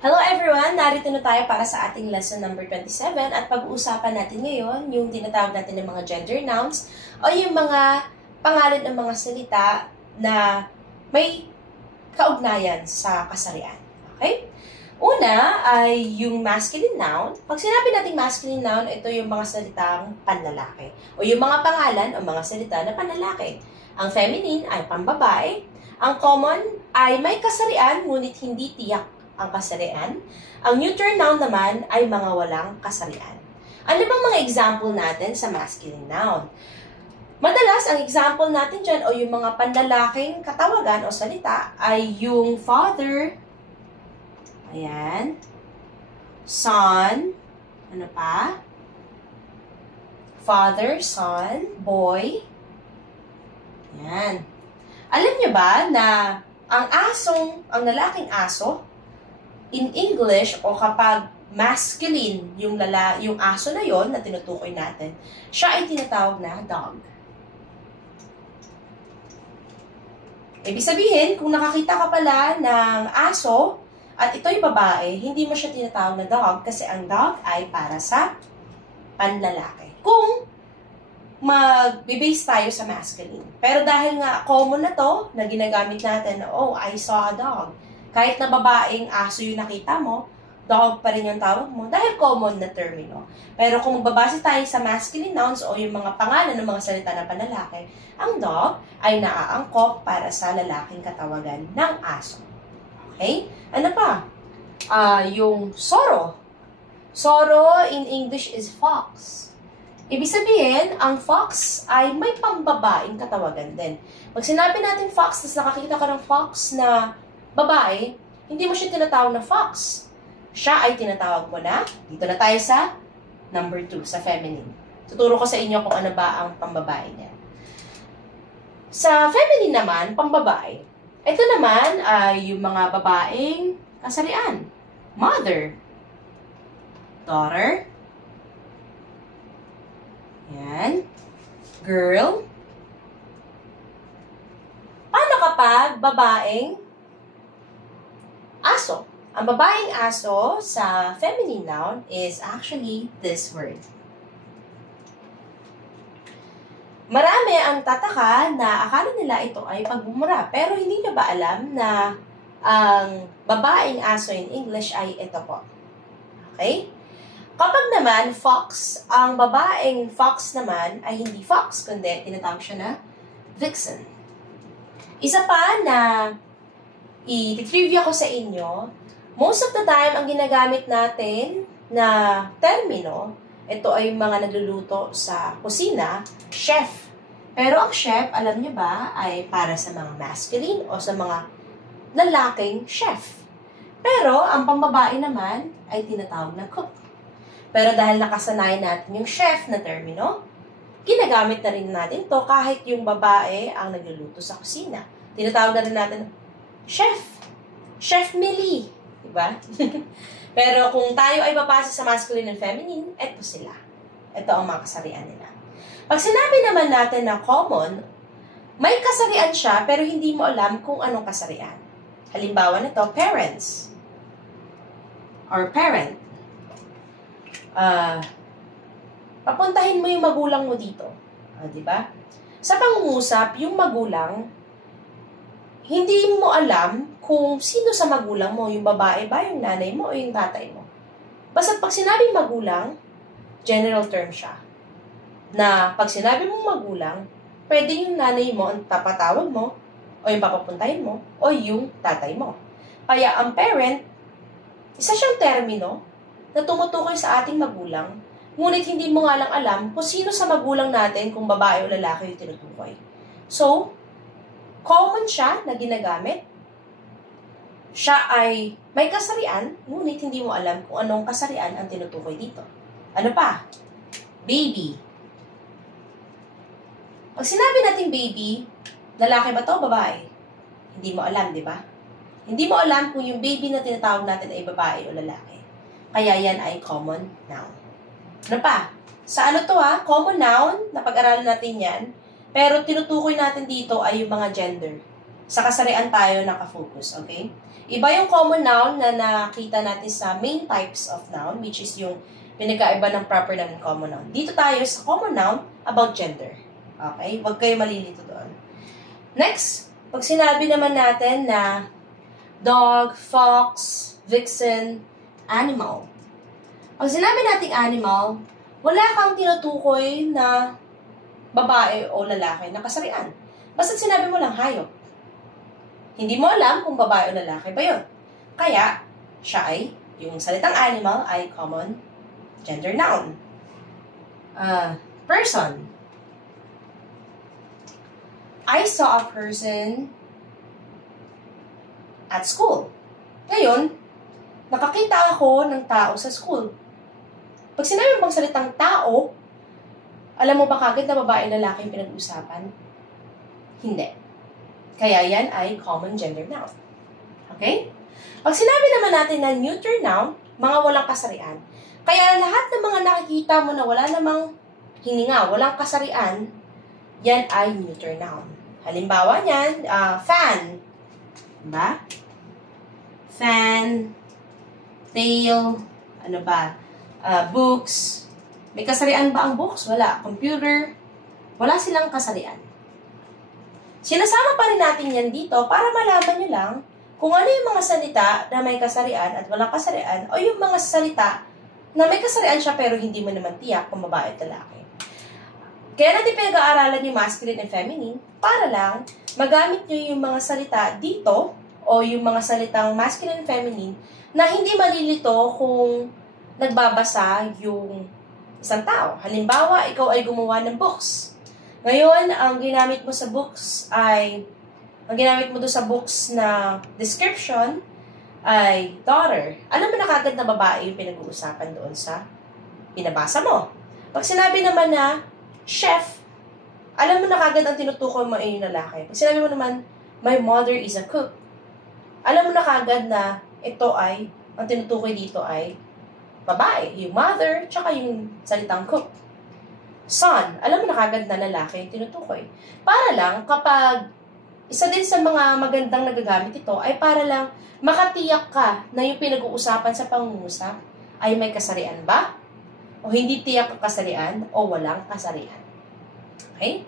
Hello everyone! Narito na tayo para sa ating lesson number 27 at pag-uusapan natin ngayon yung tinatawag natin ng mga gender nouns o yung mga pangalan ng mga salita na may kaugnayan sa kasarian. Okay? Una ay yung masculine noun. Pag sinabi nating masculine noun, ito yung mga salitang panlalaki o yung mga pangalan o mga salita na panlalaki. Ang feminine ay pambabae. Ang common ay may kasarian ngunit hindi tiyak ang kasarian. Ang neuter noun naman ay mga walang kasarian. Ano bang mga example natin sa masculine noun? Madalas, ang example natin dyan o yung mga panlalaking katawagan o salita ay yung father, ayan, son, ano pa? Father, son, boy, ayan. Alam niyo ba na ang lalaking aso, in English, o kapag masculine yung aso na yon na tinutukoy natin, siya ay tinatawag na dog. Ibig sabihin, kung nakakita ka pala ng aso at ito'y babae, hindi mo siya tinatawag na dog kasi ang dog ay para sa panlalaki. Kung mag-base tayo sa masculine. Pero dahil nga common na to, na ginagamit natin, oh, I saw a dog. Kahit na babaeng aso yung nakita mo, dog pa rin yung tawag mo dahil common na termino. Pero kung magbabase tayo sa masculine nouns o yung mga pangalan ng mga salita ng panlalaki, ang dog ay naaangkop para sa lalaking katawagan ng aso. Okay? Ano pa? Yung Zorro. Zorro in English is fox. Ibig sabihin, ang fox ay may pambabaeng katawagan din. Pag sinabi natin fox, tapos nakakita ka ng fox na babae, hindi mo siya tinatawag na fox. Siya ay tinatawag mo na, dito na tayo sa number 2, sa feminine. Tuturo ko sa inyo kung ano ba ang pambabae niya. Sa feminine naman, pambabae, ito naman ay yung mga babaeng kasarian. Mother, daughter, yan, girl. Paano kapag babaeng aso? Ang babaeng aso sa feminine noun is actually this word. Marami ang tataka na akala nila ito ay pagbumura, pero hindi na ba alam na ang babaeng aso in English ay ito po. Okay? Kapag naman fox, ang babaeng fox naman ay hindi fox, kundi tinatawag siya na vixen. Isa pa na i-trivia ko sa inyo, most of the time, ang ginagamit natin na termino, ito ay mga nagluluto sa kusina, chef. Pero ang chef, alam niyo ba, ay para sa mga masculine o sa mga lalaking chef. Pero ang pambabae naman ay tinatawag na cook. Pero dahil nakasanayan natin yung chef na termino, ginagamit na rin natin to kahit yung babae ang nagluluto sa kusina. Tinatawag na rin natin, chef. Chef Millie. Diba? Pero kung tayo ay babase sa masculine and feminine, eto sila. Ito ang mga kasarian nila. Pag sinabi naman natin na common, may kasarian siya pero hindi mo alam kung anong kasarian. Halimbawa nito, parents. Or parent. Papuntahin mo yung magulang mo dito. Diba? Sa pangungusap, yung magulang, hindi mo alam kung sino sa magulang mo, yung babae ba, yung nanay mo, o yung tatay mo. Basta pag sinabing magulang, general term siya. Na pag sinabi mong magulang, pwede yung nanay mo ang papatawag mo, o yung papapuntahin mo, o yung tatay mo. Kaya ang parent, isa siyang termino na tumutukoy sa ating magulang, ngunit hindi mo nga lang alam kung sino sa magulang natin, kung babae o lalaki yung tinutukoy. So, common siya na ginagamit. Siya ay may kasarian, ngunit hindi mo alam kung anong kasarian ang tinutukoy dito. Ano pa? Baby. Pag sinabi natin baby, lalaki ba to o babae? Hindi mo alam, di ba? Hindi mo alam kung yung baby na tinatawag natin ay babae o lalaki. Kaya yan ay common noun. Ano pa? Sa ano to common noun, napag-aralan natin yan, pero tinutukoy natin dito ay yung mga gender. Sa kasarian tayo nakafocus, okay? Iba yung common noun na nakita natin sa main types of noun, which is yung pinagkaiba ng proper noun and common noun. Dito tayo sa common noun about gender. Okay? Huwag kayo malilito doon. Next, pag sinabi naman natin na dog, fox, vixen, animal. Pag sinabi nating animal, wala kang tinutukoy na babae o lalaki na kasarian. Basta sinabi mo lang hayop. Hindi mo alam kung babae o lalaki ba yun. Kaya, siya ay, yung salitang animal ay common gender noun. Person. I saw a person at school. Ngayon, nakakita ako ng tao sa school. Pag sinabi mong salitang tao, alam mo ba kagad na babae o lalaki yung pinag-uusapan? Hindi. Kaya yan ay common gender noun. Okay? Pag sinabi naman natin na neuter noun, mga walang kasarian. Kaya lahat ng mga nakikita mo na wala namang hininga, walang kasarian, yan ay neuter noun. Halimbawa niyan, fan. Diba? Fan, tail, ano ba? Books. May kasarian ba ang books? Wala. Computer. Wala silang kasarian. Sinasama pa rin natin yan dito para malaman nyo lang kung ano yung mga salita na may kasarian at walang kasarian o yung mga salita na may kasarian siya pero hindi mo naman tiyak kung babae at lalaki. Kaya natin pinag-aaralan yung masculine and feminine para lang magamit nyo yung mga salita dito o yung mga salitang masculine and feminine na hindi malilito kung nagbabasa yung isang tao. Halimbawa, ikaw ay gumawa ng books. Ngayon, ang ginamit mo sa books ay, ang ginamit mo doon sa books na description ay daughter. Alam mo na kagad na babae yung pinag-uusapan doon sa pinabasa mo. Pag sinabi naman na chef, alam mo na kagad ang tinutukoy mo ay yung lalaki. Pag sinabi mo naman, my mother is a cook, alam mo na kagad na ito ay, ang tinutukoy dito ay babae. Yung mother, tsaka yung salitang cook. Son, alam mo na kagad na lalaki yung tinutukoy. Para lang, kapag isa din sa mga magandang nagagamit ito, ay para lang makatiyak ka na yung pinag-uusapan sa pangungusap ay may kasarian ba? O hindi tiyak ang kasarian o walang kasarian. Okay?